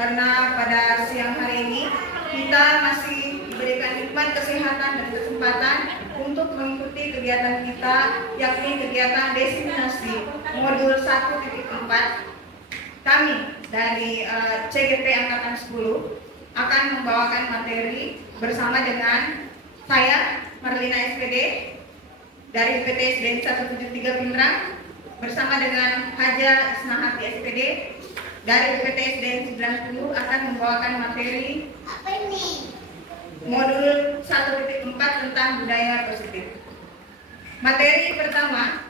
karena pada siang hari ini kita masih diberikan nikmat kesehatan dan kesempatan untuk mengikuti kegiatan kita, yakni kegiatan desiminasi modul 1.4. Kami dari CGP Angkatan 10 akan membawakan materi bersama dengan saya, Marlina SPD, dari PTSDN 173 Pindrang, bersama dengan Haja Isnahati SPD, dari PTSDN 90 akan membawakan materi modul 1.4 tentang budaya positif. Materi pertama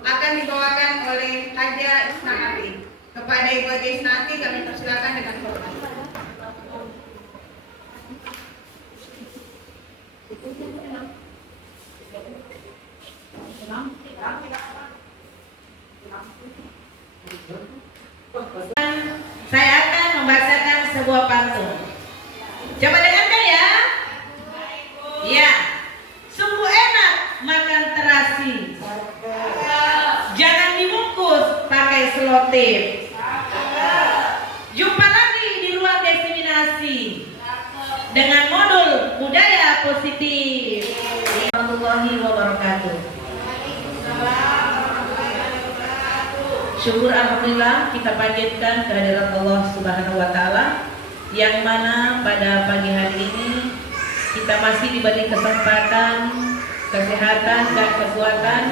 akan dibawakan oleh Haja Isnahati. Kepada Ibu Haja Isnahati kami persilakan dengan hormat. Saya akan membacakan sebuah pantun. Coba dengarkan ya. Ya, sungguh enak makan terasi. Jangan dibungkus pakai selotip. Jumpa lagi di ruang desiminasi dengan modul budaya positif. Warahmatullahi wabarakatuh. Syukur alhamdulillah kita panjatkan kehadirat Allah Subhanahu wa taala yang mana pada pagi hari ini kita masih diberi kesempatan, kesehatan dan kekuatan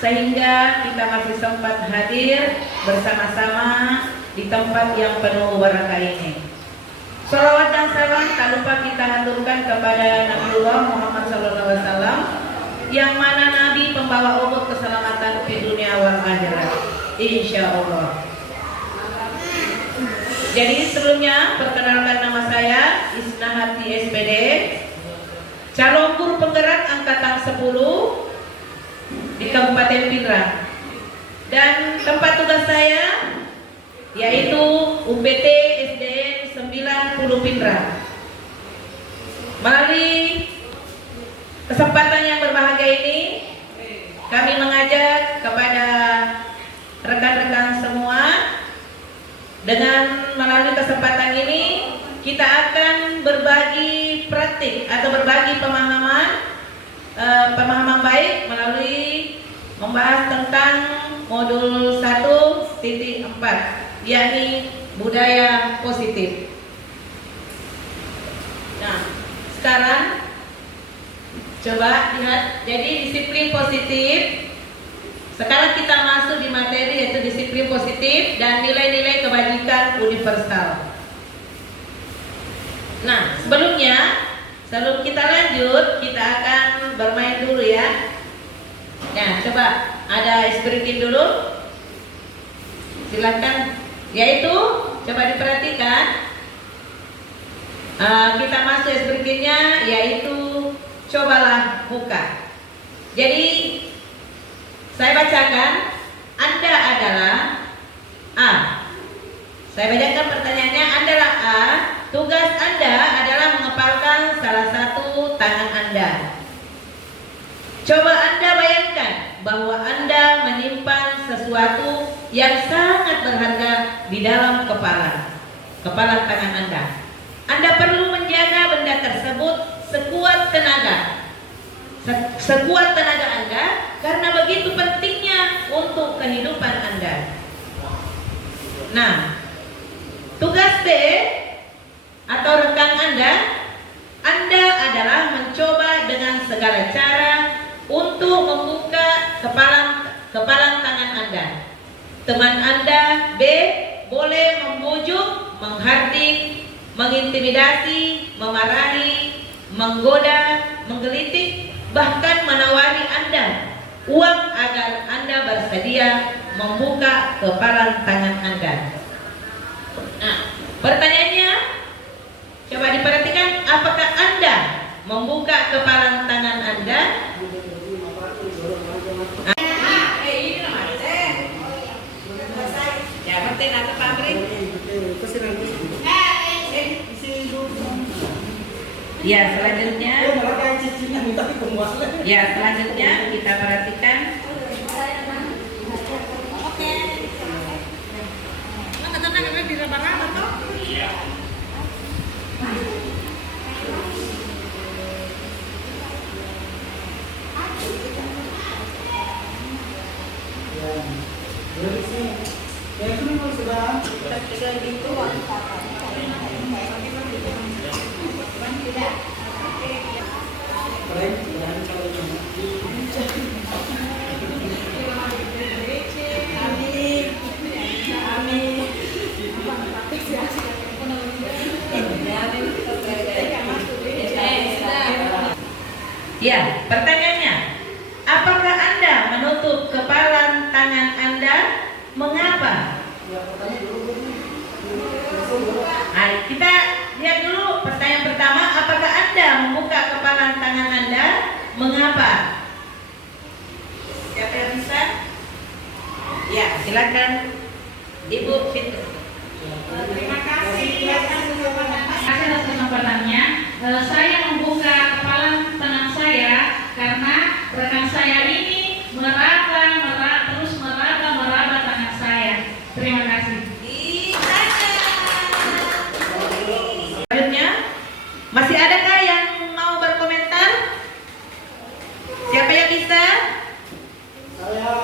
sehingga kita masih sempat hadir bersama-sama di tempat yang penuh barakah ini. Shalawat dan salam tak lupa kita haturkan kepada Nabiullah Muhammad SAW yang mana Nabi pembawa umur keselamatan di dunia wal akhirat, insya Allah. Jadi sebelumnya perkenalkan nama saya Isnahati SPD, calon guru penggerak angkatan 10 di Kabupaten Pindrang, dan tempat tugas saya yaitu UPT SDN 90 Pindrang. Melalui kesempatan yang berbahagia ini, kami mengajak kepada rekan-rekan semua, dengan melalui kesempatan ini kita akan berbagi praktik atau berbagi pemahaman baik melalui membahas tentang modul 1.4, yakni budaya positif. Nah, sekarang coba lihat, jadi disiplin positif. Sekarang kita masuk di materi yaitu disiplin positif dan nilai-nilai kebajikan universal. Nah, sebelum kita lanjut, kita akan bermain dulu ya. Nah, coba ada ice breaking dulu. Silakan. Yaitu, coba diperhatikan. Kita masuk ice breakingnya yaitu cobalah buka. Jadi saya bacakan, Anda adalah A. Saya bacakan pertanyaannya, adalah A. Tugas Anda adalah mengepalkan salah satu tangan Anda. Coba Anda bayangkan bahwa Anda menyimpan sesuatu yang sangat berharga di dalam kepala tangan Anda. Anda perlu menjaga benda tersebut sekuat tenaga Anda, karena begitu pentingnya untuk kehidupan Anda. Nah, tugas B atau rekan Anda adalah mencoba dengan segala cara untuk membuka kepalan tangan Anda. Teman Anda B boleh membujuk, menghardik, mengintimidasi, memarahi, menggoda, menggelitik, bahkan menawari Anda uang agar Anda bersedia membuka kepalan tangan Anda. Nah, pertanyaannya, coba diperhatikan, apakah Anda membuka kepalan tangan Anda? Ya, penting atau pabrik? Ya, selanjutnya kita perhatikan. Oke. Di raba-raba toh? Iya. Ya, pertanyaannya, apakah Anda menutup kepala tangan Anda? Mengapa? Nah, kita lihat dulu pertanyaan pertama, apakah Anda membuka kepala tangan Anda? Mengapa? Siapa yang bisa? Ya, silakan Ibu Fitri. Terima kasih atas kesempatannya. Saya membuka kepala tangan saya karena rekan saya ini meraba tangan saya. Terima kasih. Selanjutnya, masih adakah yang mau berkomentar? Siapa yang bisa? Saya.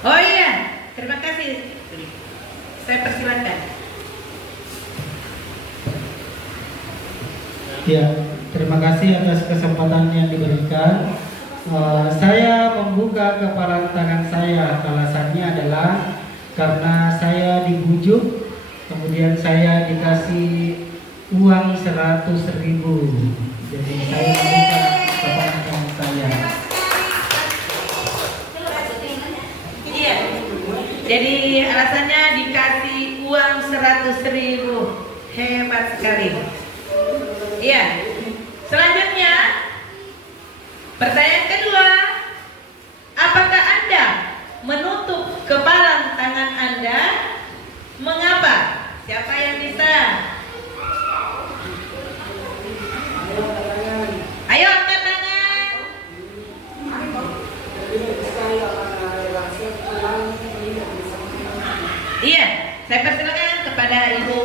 Oh iya, terima kasih. Saya persilakan. Ya, terima kasih atas kesempatan yang diberikan. Saya membuka kepala tangan saya. Alasannya adalah karena saya dibujuk, kemudian saya dikasih uang 100.000. Jadi saya membuka kepala tangan saya. Iya. Jadi alasannya dikasih uang 100.000. Hebat sekali. Iya. Selanjutnya, pertanyaan kedua, apakah Anda menutup kepala tangan Anda? Mengapa? Siapa yang bisa? Ayo angkat tangan. Iya, saya persilakan kepada Ibu.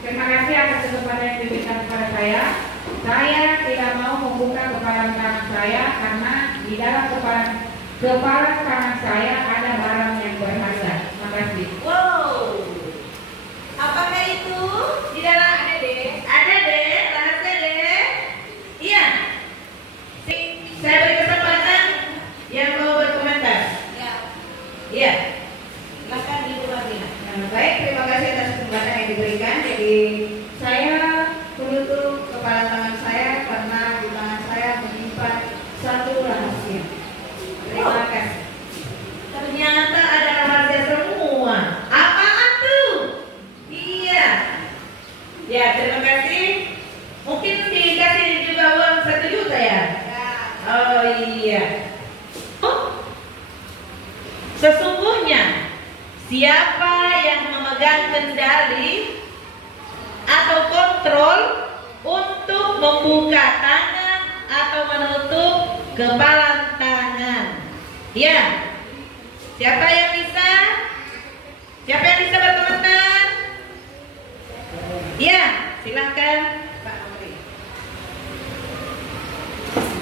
Terima kasih atas kesempatan yang diberikan kepada saya. Saya tidak mau membuka kepala tangan saya karena di dalam kepala tangan saya ada barang yang berharga. Terima kasih. Wow, apakah itu? Di dalam ada deh, rahasia deh. Iya. Saya beri kesempatan yang mau berkomentar. Iya. Silakan Ibu Martina. Baik, terima kasih atas kesempatan yang diberikan. Jadi saya menutup kepala tangan saya karena di tangan saya menyimpan satu rahasia. Terima kasih. Ternyata ada rahasia semua. Apaan tuh? Iya. Ya, terima kasih. Mungkin dikasih juga uang 1 juta ya? Oh iya. Sesungguhnya siapa yang memegang kendali atau kontrol untuk membuka tangan atau menutup kepala tangan? Ya. Siapa yang bisa? Siapa yang bisa berkomentar? Ya, silahkan Pak Amri.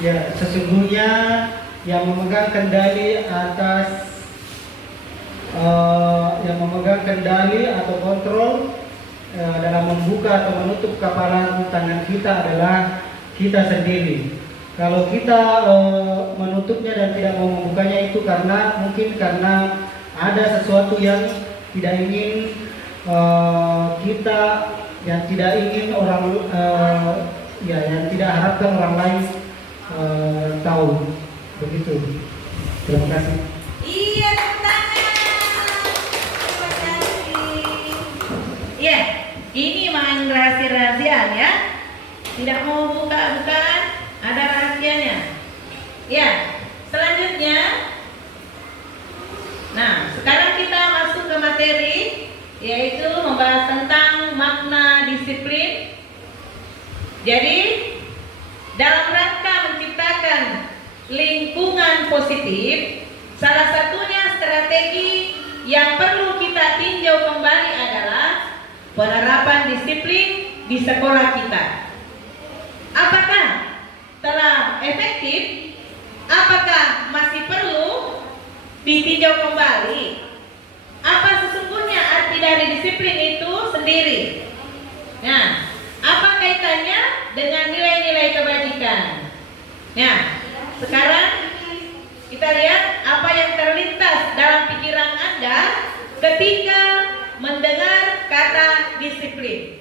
Ya, sesungguhnya yang memegang kendali atau kontrol dalam membuka atau menutup kepala tangan kita adalah kita sendiri. Kalau kita menutupnya dan tidak mau membukanya itu karena ada sesuatu yang tidak ingin yang tidak harapkan orang lain tahu. Begitu. Terima kasih. Iya, tepuk tangan. Terima kasih. Iya, ini main rahasia-rahasiaan ya. Tidak mau buka-bukaan, ada rahasianya. Ya, selanjutnya. Nah, sekarang kita masuk ke materi, yaitu membahas tentang makna disiplin. Jadi, dalam rangka menciptakan lingkungan positif, salah satunya strategi yang perlu kita tinjau kembali adalah penerapan disiplin di sekolah kita. Apakah telah efektif? Apakah masih perlu ditinjau kembali? Apa sesungguhnya arti dari disiplin itu sendiri? Nah, apa kaitannya dengan nilai-nilai kebajikan? Nah, sekarang kita lihat apa yang terlintas dalam pikiran Anda ketika mendengar kata disiplin.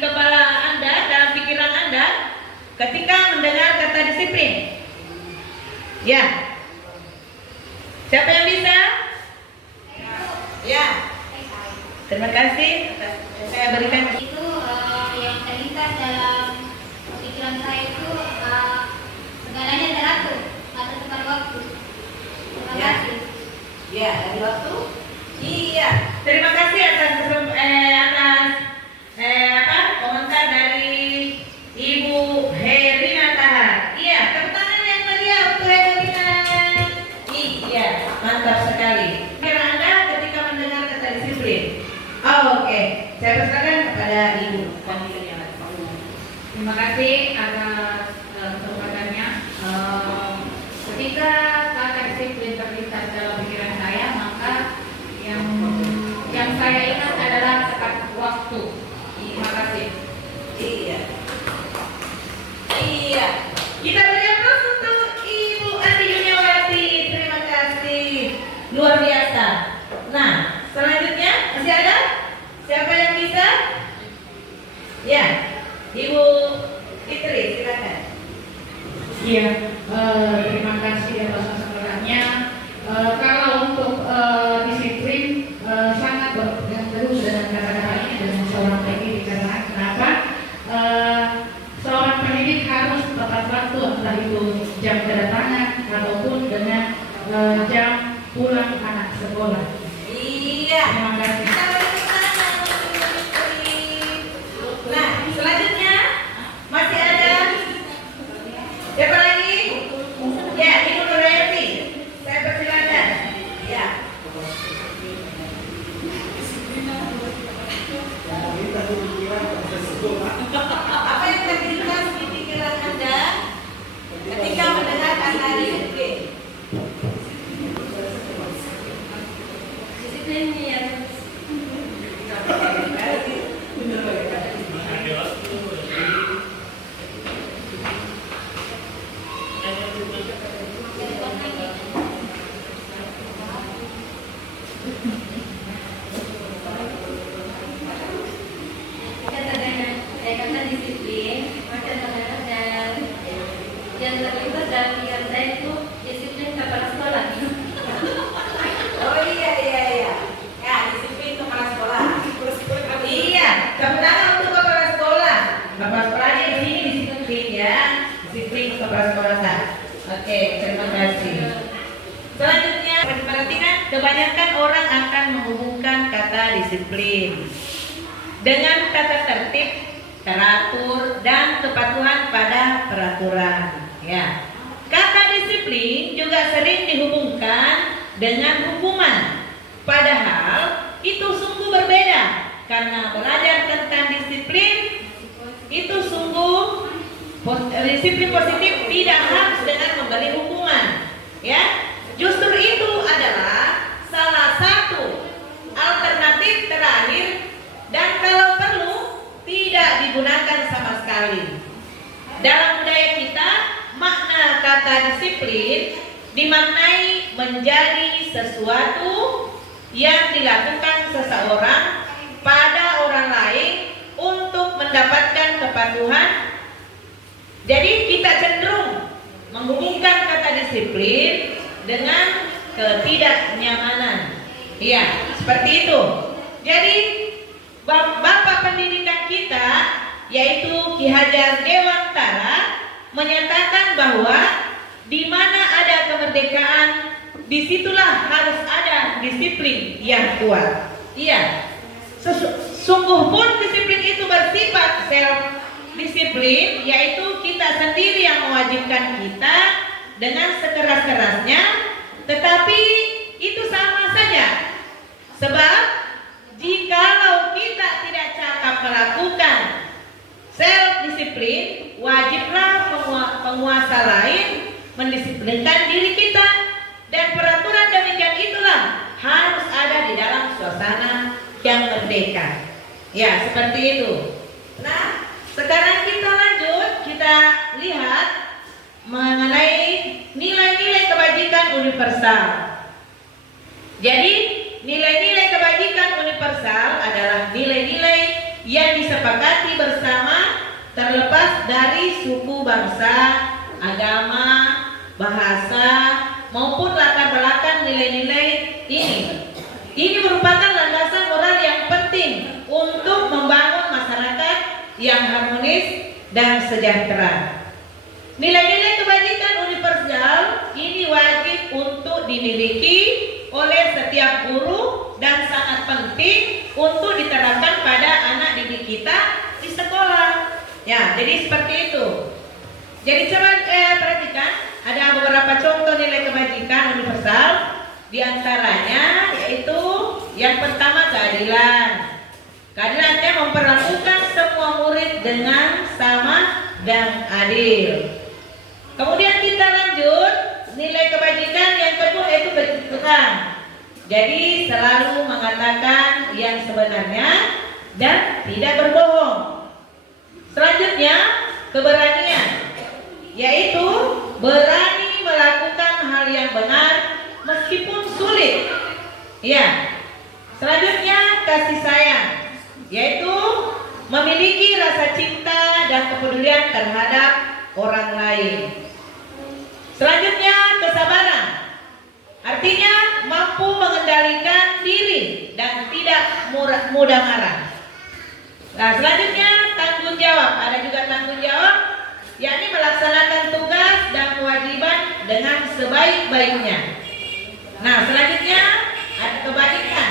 kepala Anda, dalam pikiran Anda ketika mendengar kata disiplin? Ya. Siapa yang bisa? Ya. Terima kasih. Saya berikan. Itu yang terlintas dalam pikiran saya itu segalanya teratur atau tepat waktu. Terima Ya. kasih. Ya, dari waktu. Iya. Terima kasih atas komentar dari Ibu Herina Tahar. Iya, tepuk tangan yang meriah untuk Herina. Iya, mantap sekali. Kira Anda ketika mendengar kata disiplin? Oh, oke. Saya persilakan kepada Ibu. Terima kasih atas kesempatannya. Ketika kata disiplin terlintas dalam pikiran saya, maka yang saya ingat adalah tepat waktu. Terima kasih. Iya. Iya. Kita beri aplaus untuk Ibu Andi Yuniawati. Terima kasih. Luar biasa. Nah, selanjutnya masih ada? Siapa yang bisa? Ya. Ibu Fitri, silakan. Iya, terima kasih atas kesempatannya. Kalau untuk disiplin sangat berpegang teguh dengan kata-kata ini dengan seorang pendidik. Karena kenapa? Seorang pendidik harus tepat waktu, entah itu jam kedatangan ataupun dengan jam pulang anak sekolah. Iya. Terima kasih. Kita beri tepuk tangan untuk Ibu Fitri. Nah, selanjutnya masih ada siapa lagi? Ya, Ibu Nurayati. Saya persilakan. Ya. Apa yang terlintas di pikiran Anda ketika mendengar kata disiplin? Disiplin ya. Kata disiplin, maka terkadang yang terlintas dalam pikiran saya itu disiplin kepala sekolah. Oh iya. Ya, disiplin kepala sekolah. Iya, tepuk tangan untuk kepala sekolah. Kepala sekolahnya di sini disiplin ya. Disiplin kepala sekolah. Oke, terima kasih. Selanjutnya, perhatikan kebanyakan orang akan menghubungkan kata disiplin dengan tata tertib, teratur, dan kepatuhan pada peraturan. Ya, kata disiplin juga sering dihubungkan dengan hukuman. Padahal itu sungguh berbeda, karena belajar tentang disiplin itu sungguh disiplin positif tidak harus dengan memberi hukuman. Ya, justru itu adalah salah satu alternatif terakhir dan kalau perlu tidak digunakan sama sekali. Dalam budaya kita, makna kata disiplin dimaknai menjadi sesuatu yang dilakukan seseorang pada orang lain untuk mendapatkan kepatuhan. Jadi kita cenderung menghubungkan kata disiplin dengan ketidaknyamanan. Iya, seperti itu. Jadi Bapak pendidikan kita yaitu Ki Hajar Dewantara menyatakan bahwa di mana ada kemerdekaan, disitulah harus ada disiplin yang kuat. Iya, sungguh pun disiplin itu bersifat self disiplin, yaitu kita sendiri yang mewajibkan kita dengan sekeras-kerasnya, tetapi itu sama saja. Sebab jikalau kita tidak cakap melakukan self disiplin, wajiblah penguasa lain mendisiplinkan diri kita, dan peraturan demikian itulah harus ada di dalam suasana yang merdeka. Ya, seperti itu. Nah, sekarang kita lanjut, kita lihat mengenai nilai-nilai kebajikan universal. Jadi, nilai-nilai kebajikan universal adalah nilai-nilai yang disepakati bersama terlepas dari suku, bangsa, agama, bahasa maupun latar belakang nilai-nilai ini. Ini merupakan landasan moral yang penting untuk membangun masyarakat yang harmonis dan sejahtera. Nilai-nilai kebajikan universal ini wajib untuk dimiliki oleh setiap guru dan sangat penting untuk diterapkan pada anak didik kita di sekolah. Ya, jadi seperti itu. Jadi coba perhatikan, ada beberapa contoh nilai kebajikan universal. Di antaranya yaitu yang pertama keadilan. Keadilannya memperlakukan semua murid dengan sama dan adil. Kemudian kita lanjut, nilai kebajikan yang kedua yaitu kejujuran. Jadi selalu mengatakan yang sebenarnya dan tidak berbohong. Selanjutnya keberanian, yaitu berani melakukan hal yang benar meskipun sulit. Ya. Selanjutnya kasih sayang, yaitu memiliki rasa cinta dan kepedulian terhadap orang lain. Selanjutnya kesabaran, artinya mampu mengendalikan diri dan tidak mudah marah. Nah, selanjutnya tanggung jawab, ada juga tanggung jawab, yakni melaksanakan tugas dan kewajiban dengan sebaik-baiknya. Nah, selanjutnya ada kebaikan.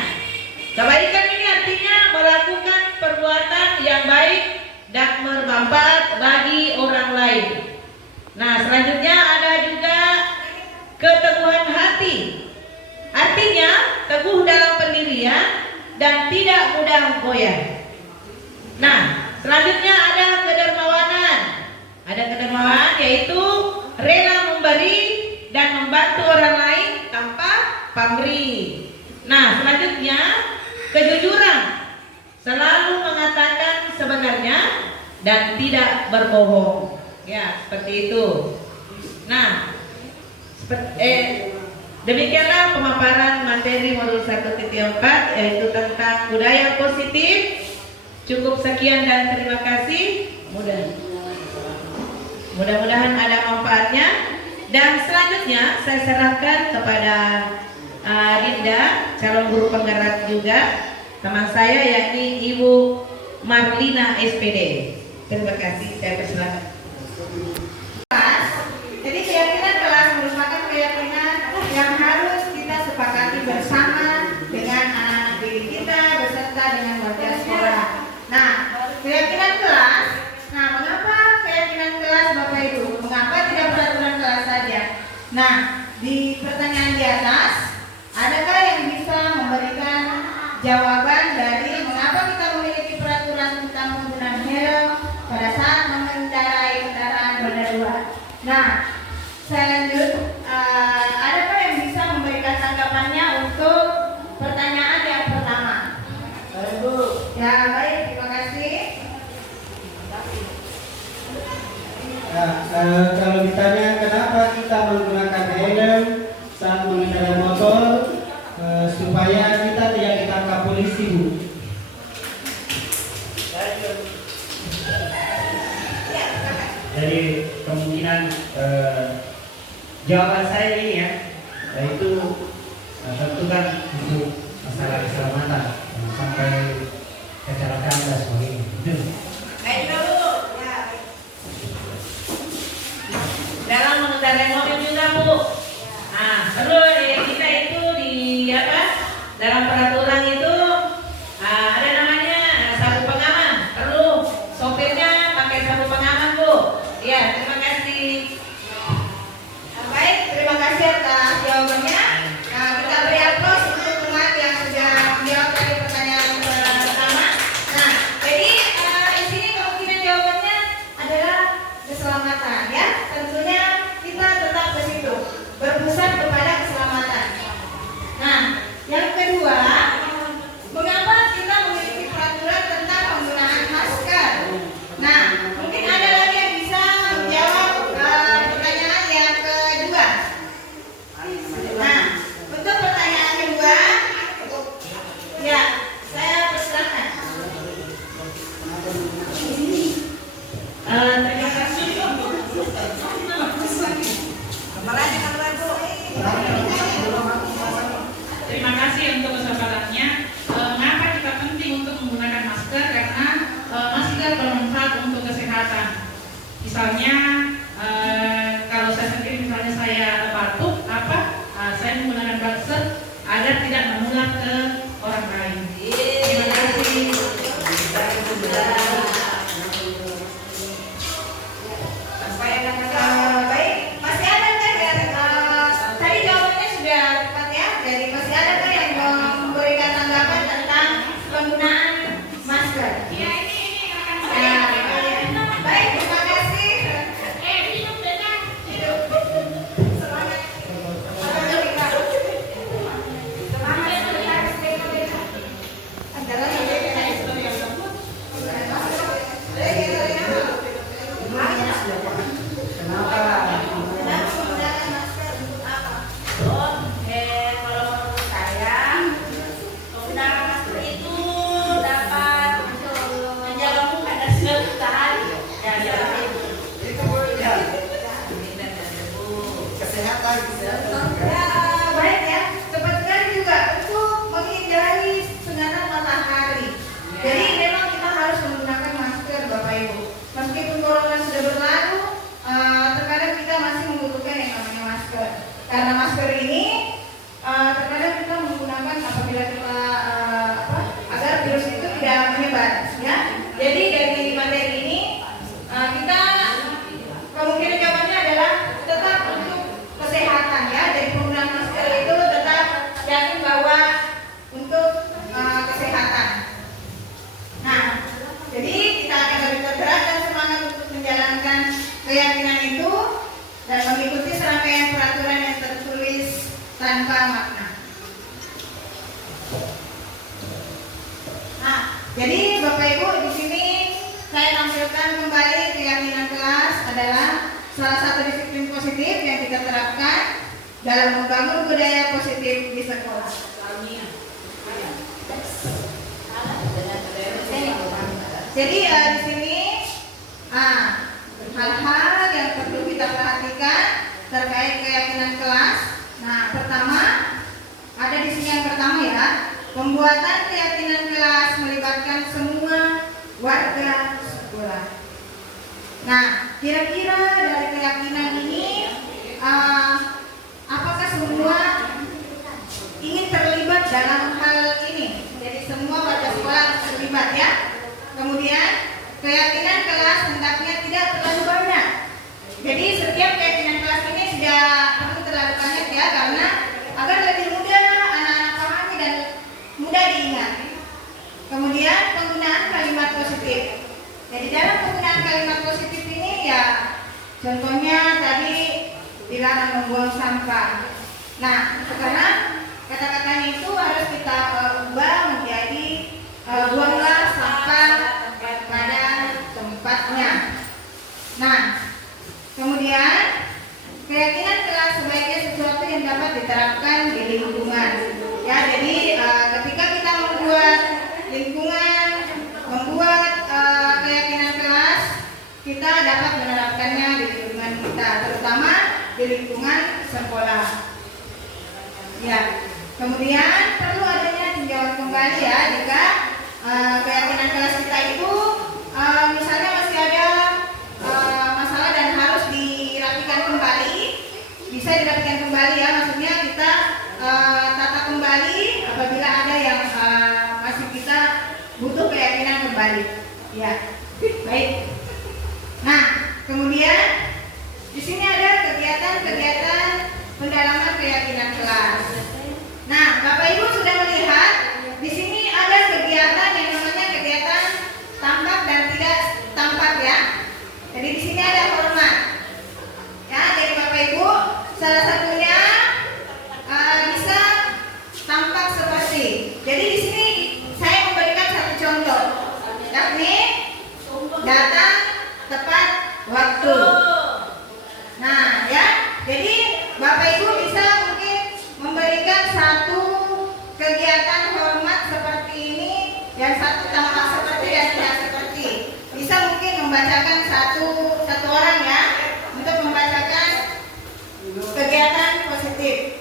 Kebaikan ini artinya melakukan perbuatan yang baik dan bermanfaat bagi orang lain. Nah, selanjutnya ada juga keteguhan hati. Artinya teguh dalam pendirian dan tidak mudah goyah. Nah, selanjutnya ada kedermawanan. Ada kedermawanan yaitu rela memberi dan membantu orang lain tanpa pamrih. Nah, selanjutnya kejujuran, selalu mengatakan sebenarnya dan tidak berbohong. Ya, seperti itu. Nah, demikianlah pemaparan materi modul 1.4 yaitu tentang budaya positif. Cukup sekian dan terima kasih. Mudah-mudahan ada manfaatnya. Dan selanjutnya saya serahkan kepada Dinda, calon guru penggerak juga, teman saya yakni Ibu Marlina SPD. Terima kasih, saya persilakan. Jadi keyakinan kelas merupakan keyakinan yang harus kita sepakati bersama dengan anak didik kita beserta dengan warga sekolah. Nah, keyakinan kelas. Nah, mengapa keyakinan kelas Bapak Ibu? Mengapa tidak peraturan kelas saja? Nah, di pertanyaan di atas, adakah yang bisa memberikan jawaban dari mengapa kita memiliki peraturan tentang penggunaan helm pada saat mengendarai kendaraan roda 2? Nah, saya lanjut. Adakah yang bisa memberikan tanggapannya untuk pertanyaan yang pertama? Ya, baik, terima kasih. Kalau ditanya kenapa kita menggunakan helm saat mengendarai motor, supaya kita tidak ditangkap polisi, Bu. Jadi kemungkinan jawaban saya ini ya, yaitu tentu kan untuk masalah keselamatan, jangan sampai kecelakaan dan sebagainya. Baik dulu. Ya. Dalam mengendarai mobil juga, Bu. Nah, perlu kita itu di apa? Dalam peraturan itu ada namanya sabuk pengaman. Perlu sopirnya pakai sabuk pengaman, Bu. Ya, terima kasih. Baik, terima kasih atas jawabannya. Nah, kita beri aplaus untuk teman yang sudah menjawab tadi pertanyaan pertama. Nah, jadi di sini kemungkinan jawabannya adalah keselamatan, ya. Tentunya kita tetap ke situ, berpusat kepada keselamatan. Nah, yang kedua, Terima kasih untuk kesabarannya. Mengapa kita penting untuk menggunakan masker? Karena masker bermanfaat untuk kesehatan. Misalnya kalau saya sendiri, misalnya saya batuk, saya menggunakan masker agar tidak menular ke orang lain. Terima kasih. Baik, masih ada nggak yang tadi jawabannya sudah tepat ya? Jadi masih ada nggak yang memberikan tanggapan tentang penggunaan masker? Nah, baik, terima kasih. Semangat. Adalah Kalau menurut saya, penggunaan masker itu dapat menjaga muka dan kesehatan. baik ya, cepat sekali juga untuk menghindari sinar matahari. Jadi memang kita harus menggunakan masker, Bapak Ibu. Meskipun corona sudah berlalu, terkadang kita masih membutuhkan yang namanya masker. Karena masker ini terkadang kita menggunakan apabila kita agar virus itu tidak menyebar, ya. Jadi dari materi ini kita kemungkinan jawabannya adalah tetap untuk kesehatan ya. Jadi penggunaan masker itu tetap yakin bahwa untuk kesehatan. Nah, jadi kita akan lebih tergerak dan semangat untuk menjalankan keyakinan itu dan mengikuti serangkaian peraturan yang tertulis tanpa makna. Nah, jadi Bapak Ibu di sini saya tampilkan kembali keyakinan kelas adalah salah satu disiplin positif yang kita terapkan dalam membangun budaya positif di sekolah. Jadi di sini hal-hal yang perlu kita perhatikan terkait keyakinan kelas. Nah, pertama ada di sini yang pertama ya, pembuatan keyakinan kelas melibatkan semua warga sekolah. Nah, kira-kira dari keyakinan ini apakah semua ingin terlibat dalam hal ini? Jadi semua warga sekolah terlibat ya. Kemudian keyakinan kelas hendaknya tidak terlalu banyak. Jadi setiap keyakinan kelas ini tidak perlu terlalu banyak ya, karena agar lebih mudah anak-anak pahami dan mudah diingat. Kemudian penggunaan kalimat positif. Jadi dalam penggunaan kalimat positif ini ya, contohnya tadi dilarang membuang sampah. Nah, sekarang kata-katanya itu harus kita ubah menjadi buanglah sampah pada tempatnya. Nah, kemudian keyakinan kelas sebaiknya sesuatu yang dapat diterapkan di lingkungan. Ya, jadi ketika kita membuat lingkungan, membuat keyakinan kelas, kita dapat menerapkannya di lingkungan kita, terutama di lingkungan sekolah. Ya, kemudian perlu adanya tinjauan kembali ya jika keyakinan kelas kita itu misalnya masih ada masalah dan harus dirapikan kembali, bisa dirapikan kembali ya, maksudnya kita tata kembali apabila ada yang masih kita butuh keyakinan kembali. Ya, baik. Nah, kemudian di sini ada kegiatan-kegiatan pendalaman keyakinan kelas. Nah, Bapak Ibu sudah melihat di sini ada kegiatan yang namanya kegiatan tampak dan tidak tampak ya. Jadi di sini ada hormat. Ya, jadi Bapak Ibu salah satunya bisa tampak seperti. Jadi di sini saya memberikan satu contoh, yakni datang tepat waktu. Nah, ya, jadi Bapak Ibu bisa mungkin memberikan satu kegiatan hormat seperti ini, yang satu tampak seperti dan tidak seperti. Bisa mungkin membacakan satu orang ya, untuk membacakan kegiatan positif.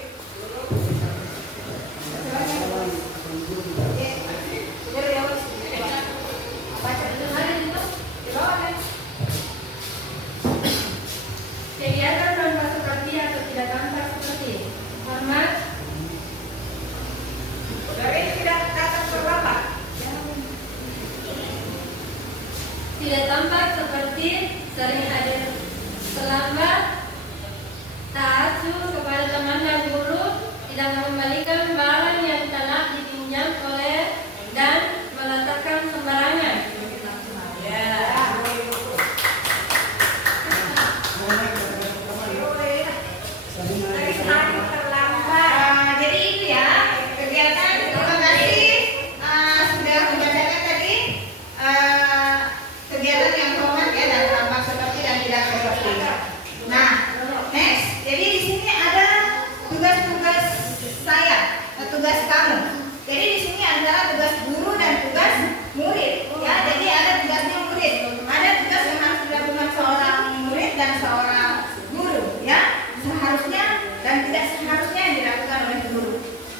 dan tidak seharusnya yang dilakukan oleh guru.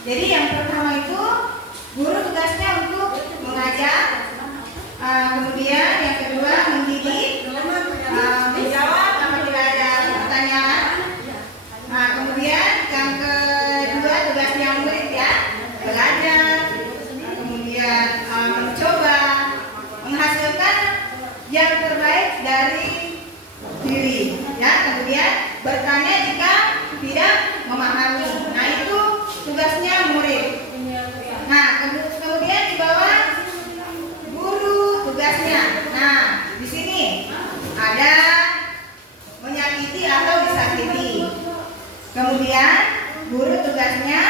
Jadi yang pertama itu guru tugasnya untuk mengajar, kemudian yang kedua mendidik, menjawab apabila ada pertanyaan. Kemudian yang kedua tugasnya murid ya, belajar, kemudian mencoba menghasilkan yang terbaik dari diri ya, kemudian bertanya jika tidak memahami. Nah itu tugasnya murid. Nah kemudian di bawah guru tugasnya. Nah di sini ada menyakiti atau disakiti. Kemudian guru tugasnya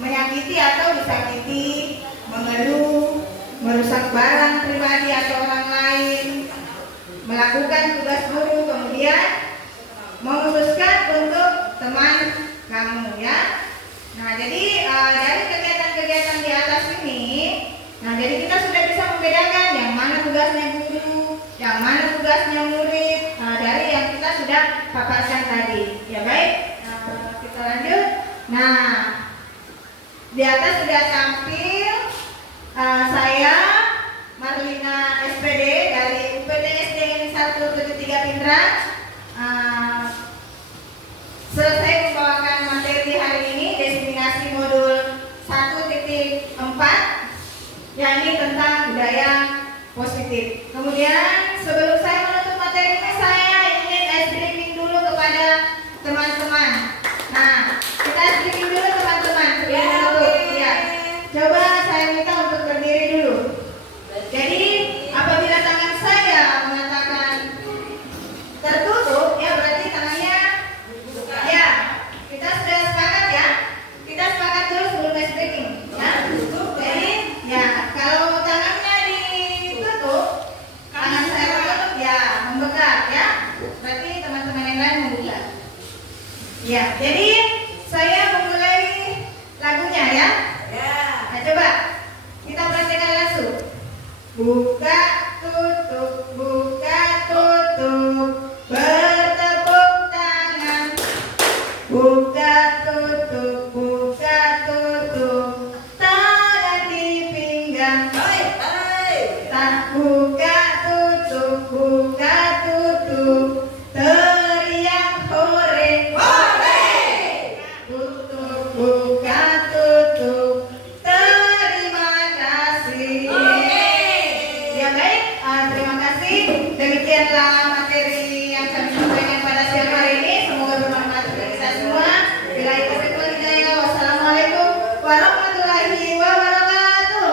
menyakiti atau disakiti, mengeluh, merusak barang pribadi atau orang lain, melakukan tugas guru, kemudian memutuskan untuk teman kamu ya. Nah jadi dari kegiatan-kegiatan di atas ini, nah jadi kita sudah bisa membedakan yang mana tugasnya guru, yang mana tugasnya murid, dari yang kita sudah paparkan tadi. Ya baik, kita lanjut. Nah di atas sudah tampil saya Marlina SPD dari UPT SD 173 Pindrang. Selesai membawakan materi hari ini, diseminasi modul 1.4, yakni tentang budaya positif. Kemudian sebelum saya menutup materi ini, saya ingin ice breaking dulu kepada teman-teman. Nah, kita ice breaking dulu teman-teman sebelum menutup. Ya. Coba saya minta untuk berdiri dulu. Jadi apabila tangan saya mengatakan tertutup, ya berarti tangannya ya. Kita sudah sepakat ya. Kita sepakat dulu sebelum ice breaking. Ya. Jadi ya kalau tangannya ditutup, tangan saya tertutup ya membengkak ya. Berarti teman-teman yang lain membuka. Ya. Jadi saya memulai lagunya ya. Nah, coba kita praktekkan langsung. Buka tutup, bertepuk tangan. Buka tutup, tangan di pinggang. Tak buka tutup, teriak hore. Tutup, buka tutup, terima kasih. Ya baik, terima kasih. Demikianlah materi yang kami sampaikan pada siang hari ini. Semoga bermanfaat bagi kita semua. Bila itu hidayah. Wassalamualaikum warahmatullahi wabarakatuh.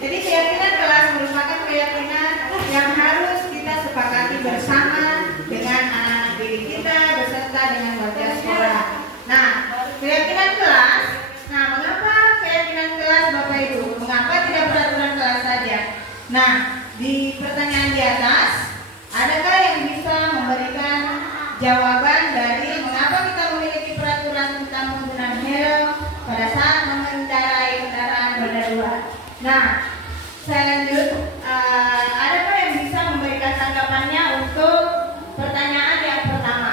Jadi keyakinan kelas merupakan keyakinan yang harus kita sepakati bersama dengan anak-anak didik kita beserta dengan warga sekolah. Nah, keyakinan kelas. Nah, mengapa keyakinan kelas Bapak Ibu? Mengapa tidak peraturan kelas saja? Nah, di pertanyaan di atas, adakah yang bisa memberikan jawaban dari mengapa kita memiliki peraturan tentang penggunaan helm pada saat mengendarai kendaraan roda 2? Nah, saya lanjut. Adakah yang bisa memberikan tanggapannya untuk pertanyaan yang pertama?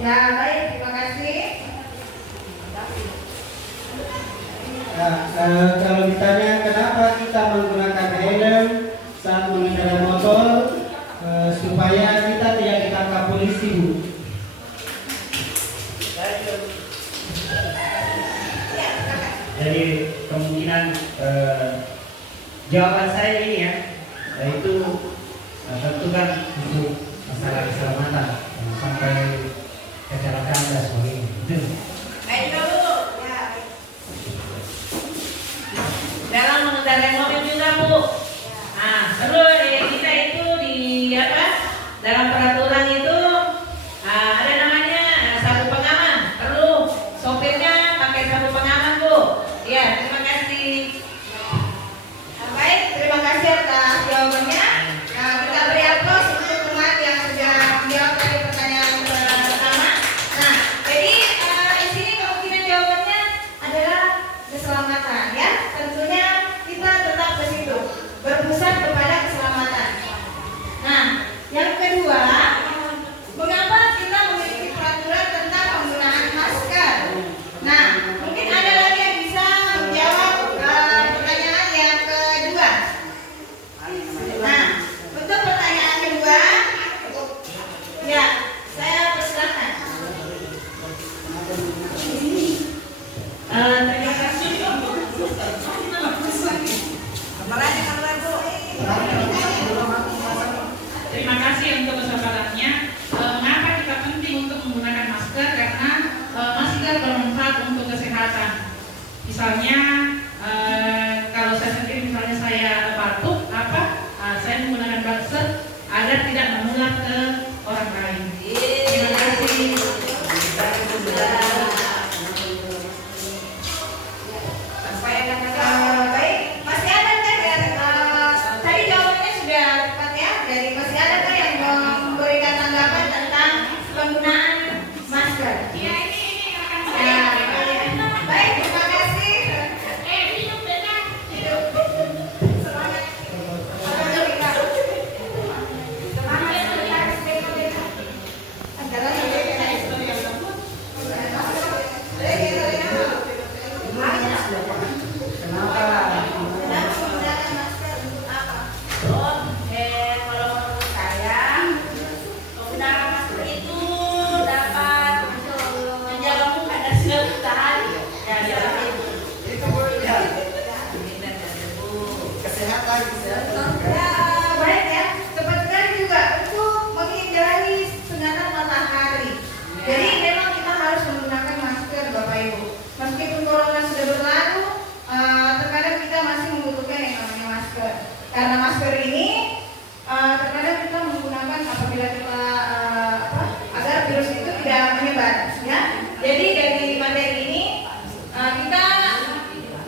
Ya, baik, terima kasih. Nah, kalau ditanya kenapa kita menggunakan helm saat mengendarai motor, supaya kita tidak ditangkap polisi, Bu. Jadi kemungkinan jawaban saya ini ya, yaitu tentu kan untuk masalah keselamatan sampai kecelakaan dan sebagainya. Baik dulu. Ya. Dalam mengendarai mobil juga Bu. Nah, terus kita itu di apa? Dalam peraturan itu ada namanya sabuk pengaman. Perlu sopirnya pakai sabuk pengaman Bu. Ya, terima kasih. Baik, terima kasih atas jawabannya. Nah, kita beri aplaus untuk teman yang sudah menjawab tadi pertanyaan pertama. Nah, jadi di sini kemungkinan jawabannya adalah keselamatan ya. Tentunya kita tetap ke situ, berpusat kepada keselamatan. Terima kasih untuk kesabarannya. Mengapa kita penting untuk menggunakan masker? Karena masker bermanfaat untuk kesehatan. Misalnya kalau saya sendiri, misalnya saya batuk, saya menggunakan masker agar tidak menular ke orang lain. Terima kasih. Baik, masih ada kan yang tadi jawabannya sudah tepat ya. Jadi masih ada kan yang memberikan tanggapan tentang penggunaan masker? Ya, ini akan Ya, baik, terima kasih. Semangat. Kalau menurut saya, penggunaan masker itu dapat menjaga muka dari sinar matahari. Ya, seperti itu. Ya, baik ya. Tepat sekali juga untuk menghindari sengatan matahari. Jadi memang kita harus menggunakan masker, Bapak Ibu. Meskipun corona sudah berlalu, terkadang kita masih membutuhkan yang namanya masker. Karena masker ini terkadang kita menggunakan apabila kita agar virus itu tidak menyebar, ya. Jadi dari materi ini kita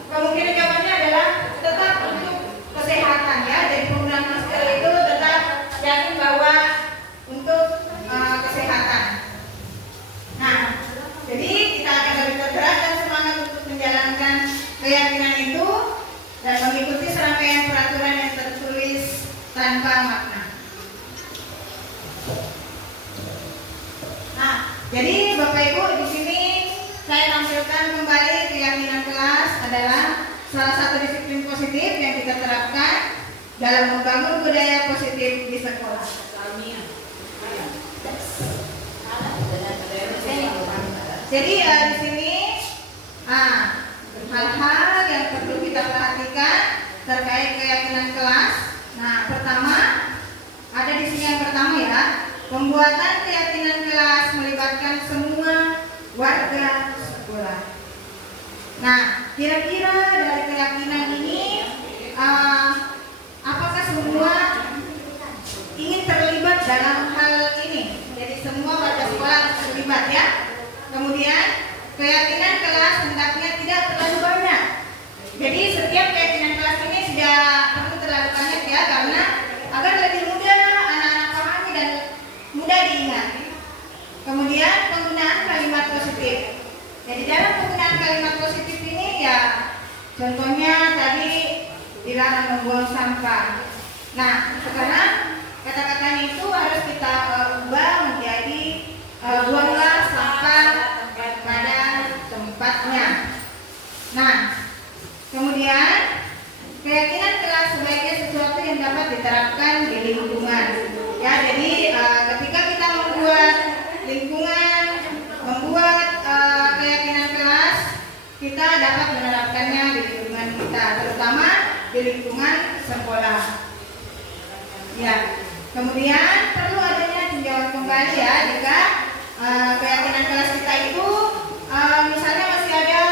kemungkinan jawabannya adalah tetap untuk kesehatan ya. Jadi penggunaan masker itu tetap yakin bahwa untuk kesehatan. Nah, jadi kita akan lebih tergerak dan semangat untuk menjalankan keyakinan itu dan mengikuti serangkaian peraturan yang tertulis tanpa makna. Nah, jadi Bapak Ibu di sini saya tampilkan kembali keyakinan kelas adalah salah satu disiplin positif yang kita terapkan dalam membangun budaya positif di sekolah. Jadi di sini hal-hal yang perlu kita perhatikan terkait keyakinan kelas. Nah, pertama ada di sini yang pertama ya, pembuatan keyakinan kelas melibatkan semua warga sekolah. Nah, kira-kira dari keyakinan ini apakah semua ingin terlibat dalam hal ini? Jadi semua warga sekolah terlibat ya. Kemudian keyakinan kelas hendaknya tidak terlalu banyak. Jadi setiap keyakinan kelas ini tidak perlu terlalu banyak ya, karena agar lebih mudah anak-anak pahami dan mudah diingat. Kemudian penggunaan kalimat positif. Jadi dalam penggunaan kalimat positif ini ya, contohnya tadi dilarang membuang sampah. Nah, sekarang kata-katanya itu harus kita ubah menjadi buanglah sampah pada tempatnya. Nah, kemudian keyakinan kelas sebagai sesuatu yang dapat diterapkan di lingkungan. Ya, jadi ketika kita membuat lingkungan, membuat keyakinan kelas, kita dapat menerapkannya di lingkungan kita, terutama di lingkungan sekolah. Ya, kemudian perlu adanya tinjauan kembali ya jika keyakinan kelas kita itu misalnya masih ada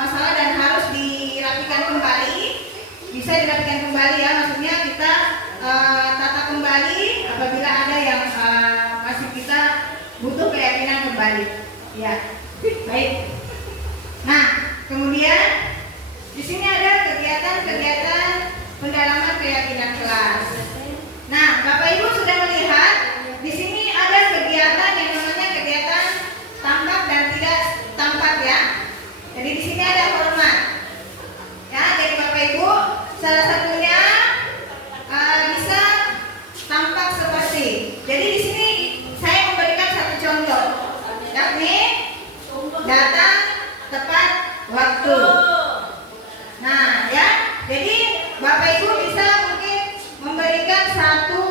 masalah dan harus dirapikan kembali, bisa dirapikan kembali ya, maksudnya kita tata kembali apabila ada yang masih kita butuh keyakinan kembali. Ya, baik. Nah, kemudian di sini ada kegiatan-kegiatan pendalaman keyakinan kelas. Nah, Bapak Ibu sudah melihat di sini ada kegiatan yang namanya kegiatan tampak dan tidak tampak ya. Jadi di sini ada hormat. Ya, jadi Bapak Ibu salah satunya bisa tampak seperti. Jadi di sini saya memberikan satu contoh, yakni datang tepat waktu. Nah, ya, jadi Bapak Ibu bisa mungkin memberikan satu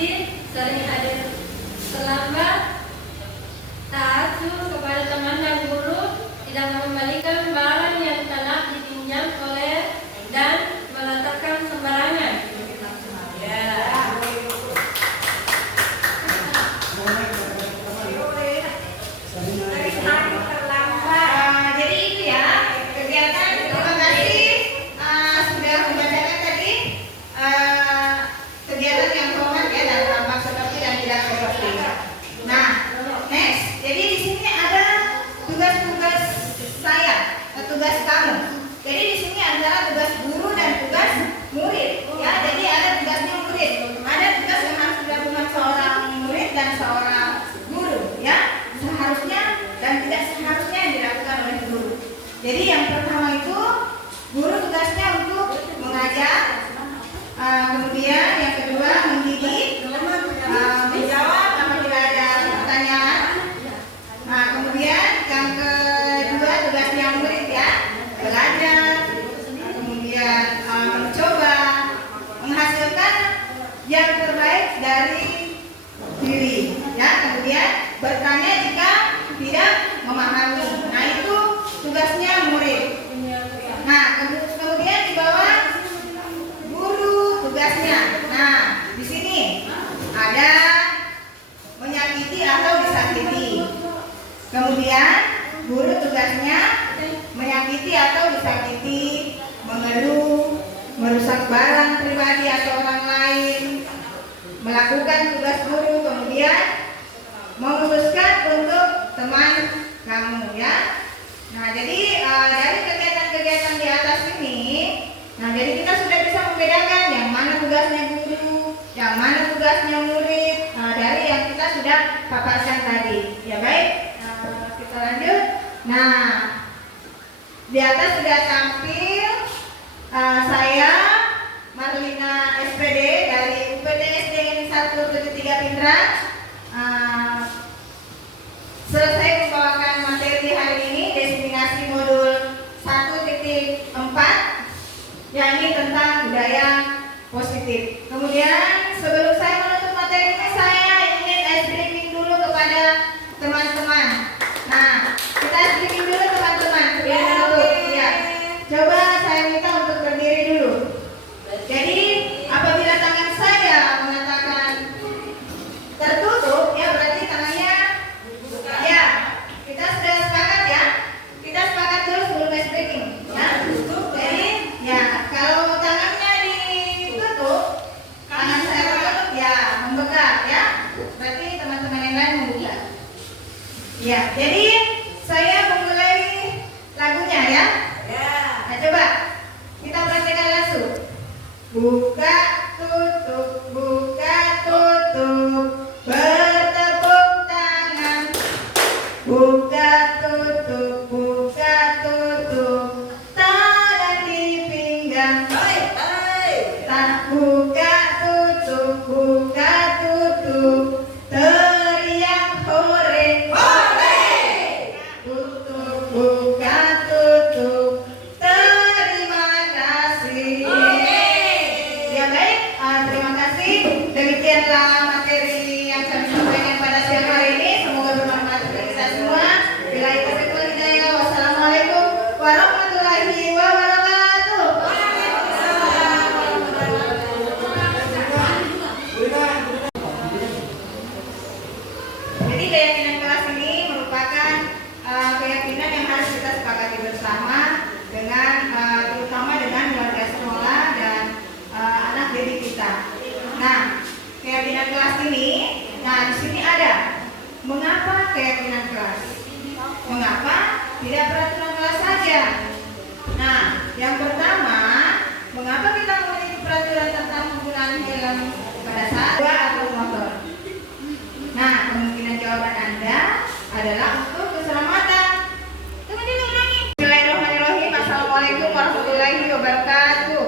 kasih, sering hadir terlambat, taat kepada teman dan guru, tidak mengembalikan barang yang telah dipinjam oleh dan meletakkan sembarangan. Ya. Jadi itu ya kegiatan. Terima kasih sudah membacakan tadi kegiatan yang format ya, dan tampak seperti dan tidak seperti. Nah, next. Jadi di sini ada tugas-tugas saya, tugas kamu. Jadi di sini antara tugas guru dan tugas murid. Ya, jadi ada tugasnya murid. Ada tugas yang harus dilakukan seorang murid dan seorang guru. Ya, seharusnya dan tidak seharusnya yang dilakukan oleh guru. Jadi yang pertama itu guru tugasnya untuk mengajar, kemudian yang kedua mendidik, menjawab apabila ada pertanyaan. Kemudian yang kedua tugasnya murid ya, belajar, kemudian mencoba menghasilkan yang terbaik dari diri. Ya, kemudian bertanya jika tidak memahami. Nah, itu tugasnya murid. Nah, kemudian di bawah guru tugasnya. Nah, di sini ada menyakiti atau disakiti. Kemudian guru tugasnya menyakiti atau disakiti, mengeluh, merusak barang pribadi atau orang lain, melakukan tugas guru, kemudian memutuskan untuk teman kamu ya. Nah, jadi dari kegiatan-kegiatan di atas ini, nah jadi kita sudah bisa membedakan yang mana tugasnya guru, yang mana tugasnya murid, dari yang kita sudah paparkan tadi. Ya baik, kita lanjut. Nah, di atas sudah tampil saya Marlina SPD dari UPT SD 173 Pindrang. Selesai membawakan materi hari ini, destinasi modul 1.4, yakni tentang budaya positif. Kemudian sebelum saya menutup materi ini, saya ingin ice breaking dulu kepada teman-teman. Nah, kita ice breaking dulu teman-teman sebelum menutup. Ya. Coba saya minta untuk berdiri dulu. Jadi apabila tangan saya mengatakan tertutup, ya berarti tangannya ya. Kita sudah sepakat ya. Kita sepakat dulu sebelum ice breaking. Ya. Jadi ya, kalau tangannya ditutup, tangan saya tertutup ya membekat ya. Berarti teman-teman yang lain membuka. Ya, jadi saya memulai lagunya ya. Nah, coba kita praktekkan langsung. Buka tutup, bertepuk tangan. Buka tutup, tangan di pinggang. Tak buka tutup, teriak hore. Tutup, buka tutup, terima kasih. Ya baik, terima kasih. Demikianlah materi yang kami sampaikan pada siang hari ini. Semoga bermanfaat untuk kita semua. Bila itu hidayah. Wassalamualaikum warahmatullahi wabarakatuh. Jadi keyakinan kelas ini merupakan keyakinan yang harus kita sepakati bersama dengan terutama dengan warga sekolah dan anak didik kita. Nah, keyakinan kelas ini, nah di sini ada mengapa keyakinan kelas? Mengapa tidak peraturan kelas saja? Nah, yang pertama, mengapa kita memiliki peraturan tentang penggunaan helm pada saat atau motor? Nah, kemungkinan jawaban Anda adalah untuk keselamatan. Kemudian ulangi. Bismillahirrahmanirrahim. Assalamualaikum warahmatullahi wabarakatuh.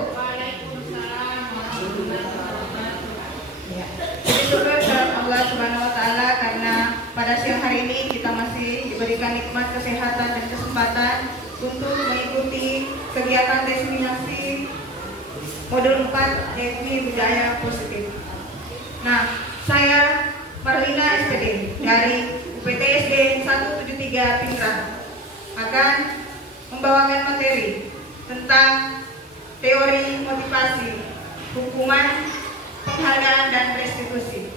Ya. Jadi syukur kepada Allah Subhanahu wa taala karena pada siang hari ini kita masih diberikan nikmat kesehatan dan kesempatan untuk mengikuti kegiatan destinasi modul 4 yakni budaya positif. Nah, saya Marlina SPD dari UPTSD 173 Pinrang akan membawakan materi tentang teori motivasi, hukuman, penghargaan, dan restitusi.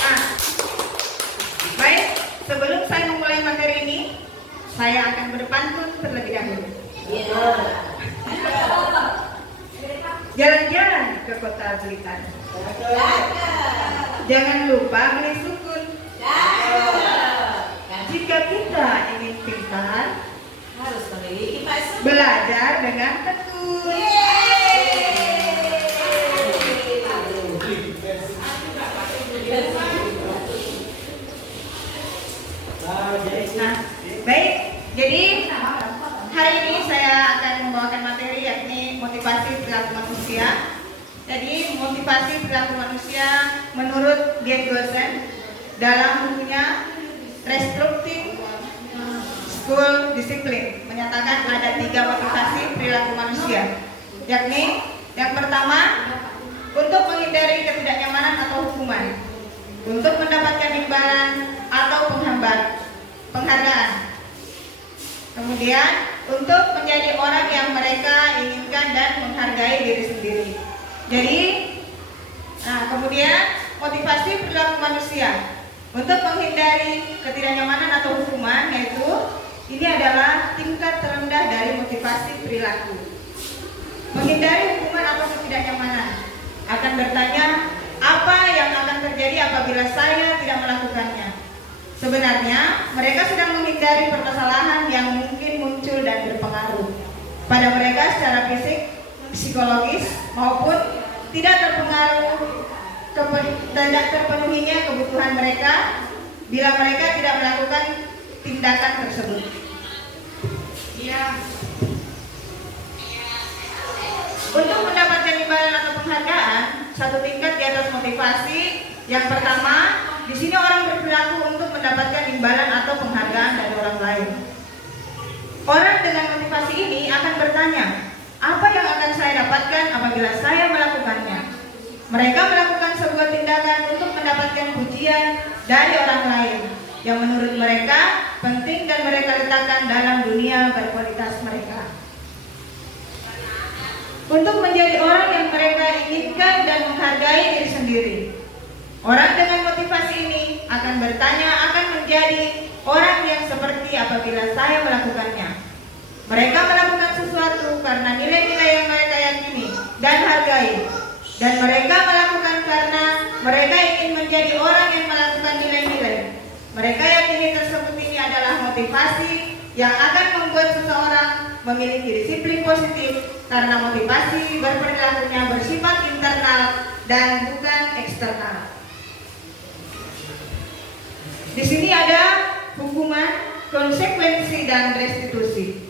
Nah, baik, sebelum saya memulai materi ini, saya akan berpantun terlebih dahulu. Jalan-jalan ke kota Blitar. Jangan lupa beli sukun. Jika kita ingin pintar, Harus memiliki passion. belajar dengan tekun. Nah, baik. Jadi hari ini saya akan membawakan materi yakni motivasi perilaku manusia. Jadi motivasi perilaku manusia menurut Gerd Gosen dalam bukunya Restructuring School Discipline menyatakan ada 3 motivasi perilaku manusia, yakni yang pertama untuk menghindari ketidaknyamanan atau hukuman, untuk mendapatkan imbalan atau penghargaan, kemudian untuk menjadi orang yang mereka inginkan dan menghargai diri sendiri. Jadi, kemudian motivasi perilaku manusia untuk menghindari ketidaknyamanan atau hukuman, yaitu ini adalah tingkat terendah dari motivasi perilaku. Menghindari hukuman atau ketidaknyamanan akan bertanya, apa yang akan terjadi apabila saya tidak melakukannya? Sebenarnya mereka sedang menghindari permasalahan yang mungkin muncul dan berpengaruh pada mereka secara fisik, psikologis, maupun tidak terpenuhinya kebutuhan mereka bila mereka tidak melakukan tindakan tersebut. Untuk mendapatkan imbalan atau penghargaan, satu tingkat di atas motivasi. Yang pertama, di sini orang berperilaku untuk mendapatkan imbalan atau penghargaan dari orang lain. Orang dengan motivasi ini akan bertanya, apa yang akan saya dapatkan apabila saya melakukannya? Mereka melakukan sebuah tindakan untuk mendapatkan pujian dari orang lain yang menurut mereka penting dan mereka letakkan dalam dunia berkualitas mereka. Untuk menjadi orang yang mereka inginkan dan menghargai diri sendiri. Orang dengan motivasi ini akan bertanya, akan menjadi orang yang seperti apabila saya melakukannya. Mereka melakukan sesuatu karena nilai-nilai yang mereka yakini dan hargai. Dan mereka melakukan karena mereka ingin menjadi orang yang melakukan nilai-nilai. Mereka yakini tersebut ini adalah motivasi yang akan membuat seseorang memiliki disiplin positif karena motivasi berperilakunya bersifat internal dan bukan eksternal. Di sini ada hukuman, konsekuensi, dan restitusi.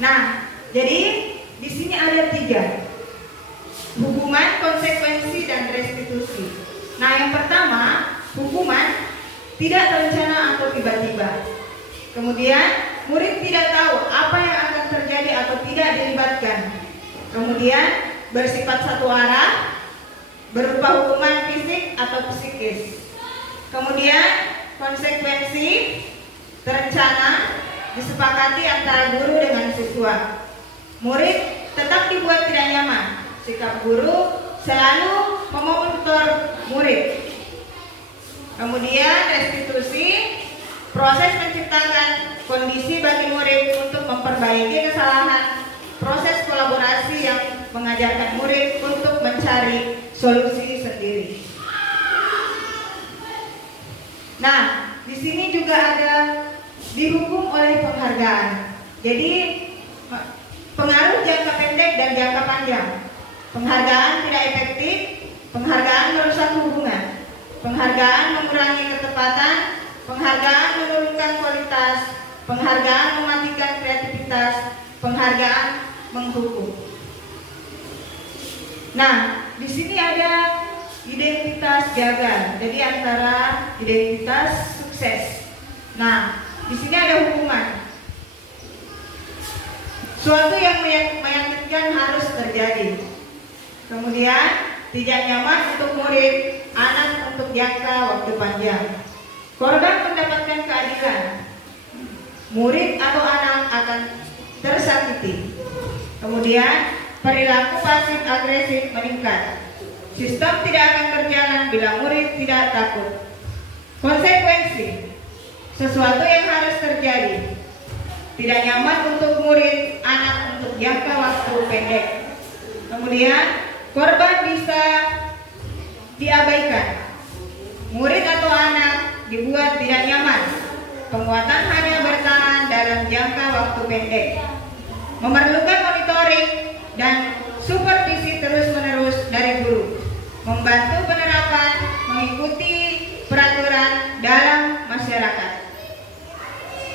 Nah, jadi di sini ada 3: hukuman, konsekuensi, dan restitusi. Nah, yang pertama, hukuman tidak terencana atau tiba-tiba. Kemudian, murid tidak tahu apa yang akan terjadi atau tidak dilibatkan. Kemudian, bersifat satu arah, berupa hukuman fisik atau psikis. Kemudian, konsekuensi terencana, disepakati antara guru dengan siswa. Murid tetap dibuat tidak nyaman. Sikap guru selalu memonitor murid. Kemudian restitusi, proses menciptakan kondisi bagi murid untuk memperbaiki kesalahan. Proses kolaborasi yang mengajarkan murid untuk mencari solusi sendiri. Nah, di sini juga ada dihukum oleh penghargaan. Jadi pengaruh jangka pendek dan jangka panjang. Penghargaan tidak efektif, penghargaan merusak hubungan, penghargaan mengurangi ketepatan, penghargaan menurunkan kualitas, penghargaan mematikan kreativitas, penghargaan menghukum. Nah, di sini ada identitas gagal. Jadi antara identitas sukses. Nah, di sini ada hukuman. Suatu yang meyakinkan harus terjadi. Kemudian, tidak nyaman untuk murid, anak untuk jangka waktu panjang. Korban mendapatkan keadilan. Murid atau anak akan tersakiti. Kemudian, perilaku pasif agresif meningkat. Sistem tidak akan berjalan bila murid tidak takut. Konsekuensi, sesuatu yang harus terjadi. Tidak nyaman untuk murid, anak untuk jangka waktu pendek. Kemudian, korban bisa diabaikan. Murid atau anak dibuat tidak nyaman. Penguatan hanya bertahan dalam jangka waktu pendek. Memerlukan monitoring dan supervisi terus-menerus dari guru. Membantu penerapan mengikuti peraturan dalam masyarakat.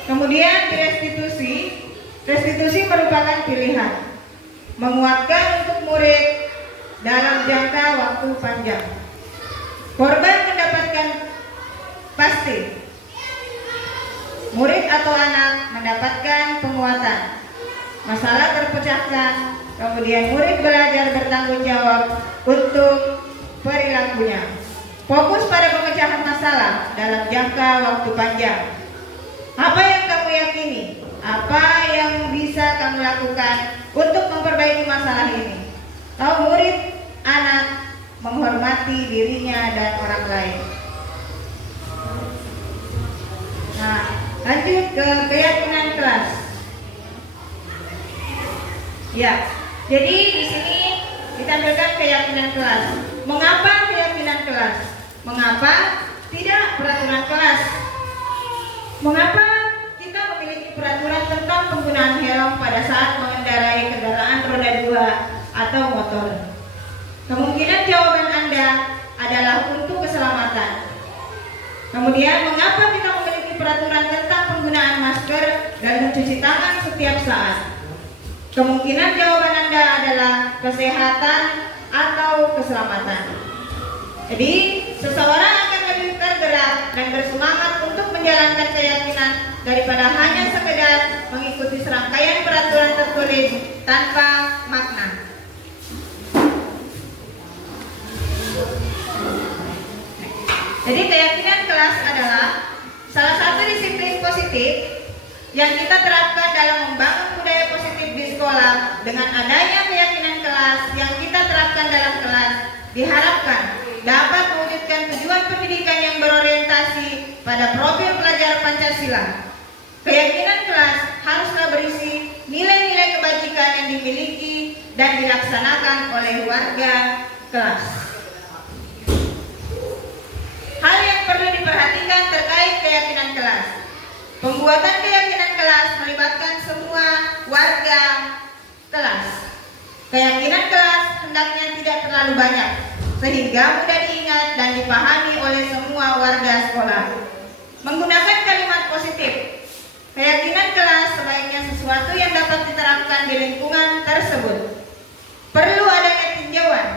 Kemudian restitusi merupakan pilihan. Menguatkan untuk murid dalam jangka waktu panjang. Korban mendapatkan pasti. Murid atau anak mendapatkan penguatan. Masalah terpecahkan, kemudian murid belajar bertanggung jawab untuk perilakunya. Fokus pada pemecahan masalah dalam jangka waktu panjang. Apa yang kamu yakini? Apa yang bisa kamu lakukan untuk memperbaiki masalah ini? Tahu murid, anak menghormati dirinya dan orang lain. Nah, lanjut ke keyakinan kelas. Ya, jadi di sini ditampilkan keyakinan kelas. Mengapa keyakinan kelas? Mengapa tidak peraturan kelas? Mengapa kita memiliki peraturan tentang penggunaan helm pada saat mengendarai kendaraan roda 2 atau motor? Kemungkinan jawaban Anda adalah untuk keselamatan. Kemudian, mengapa kita memiliki peraturan tentang penggunaan masker dan mencuci tangan setiap saat? Kemungkinan jawaban Anda adalah kesehatan atau keselamatan. Jadi, seseorang akan lebih tergerak dan bersemangat untuk menjalankan keyakinan daripada hanya sekedar mengikuti serangkaian peraturan tertulis tanpa makna. Jadi keyakinan kelas adalah salah satu disiplin positif yang kita terapkan dalam membangun budaya positif di sekolah. Dengan adanya keyakinan kelas yang kita terapkan dalam kelas, diharapkan dapat mewujudkan tujuan pendidikan yang berorientasi pada profil pelajar Pancasila. Keyakinan kelas haruslah berisi nilai-nilai kebajikan yang dimiliki dan dilaksanakan oleh warga kelas. Hal yang perlu diperhatikan terkait keyakinan kelas. Pembuatan keyakinan kelas melibatkan semua warga kelas. Keyakinan kelas hendaknya tidak terlalu banyak, sehingga mudah diingat dan dipahami oleh semua warga sekolah. Menggunakan kalimat positif. Keyakinan kelas sebaiknya sesuatu yang dapat diterapkan di lingkungan tersebut. Perlu adanya tinjauan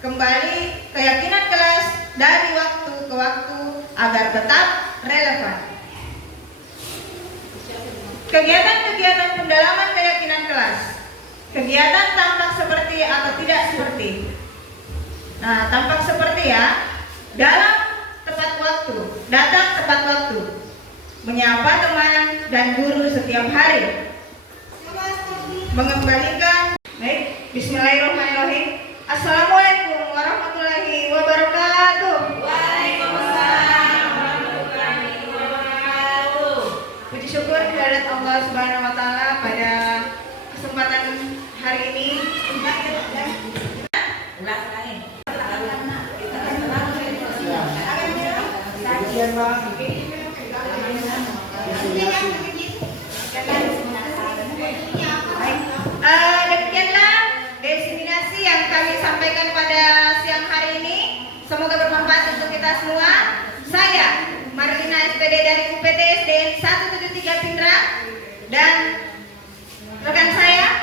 kembali keyakinan kelas dari waktu ke waktu agar tetap relevan. Kegiatan-kegiatan pendalaman keyakinan kelas. Kegiatan tampak seperti atau tidak seperti. Nah, tampak seperti ya, dalam tepat waktu, datang tepat waktu, menyapa teman dan guru setiap hari, mengembalikan. Baik, bismillahirrahmanirrahim. Assalamualaikum warahmatullahi wabarakatuh. Waalaikumsalam warahmatullahi wabarakatuh. Puji syukur kehadirat Allah Subhanahu wa taala pada kesempatan hari ini. Demikianlah diseminasi yang kami sampaikan pada siang hari ini. Semoga bermanfaat untuk kita semua. Saya Marlina SPD dari UPT SDN 173 Pindra dan rekan saya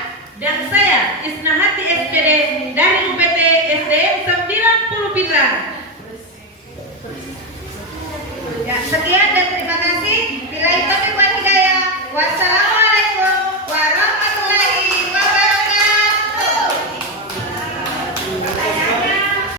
Isnahati SPD dari UPT SDN 90 Pindra. Ya, sekian dan terima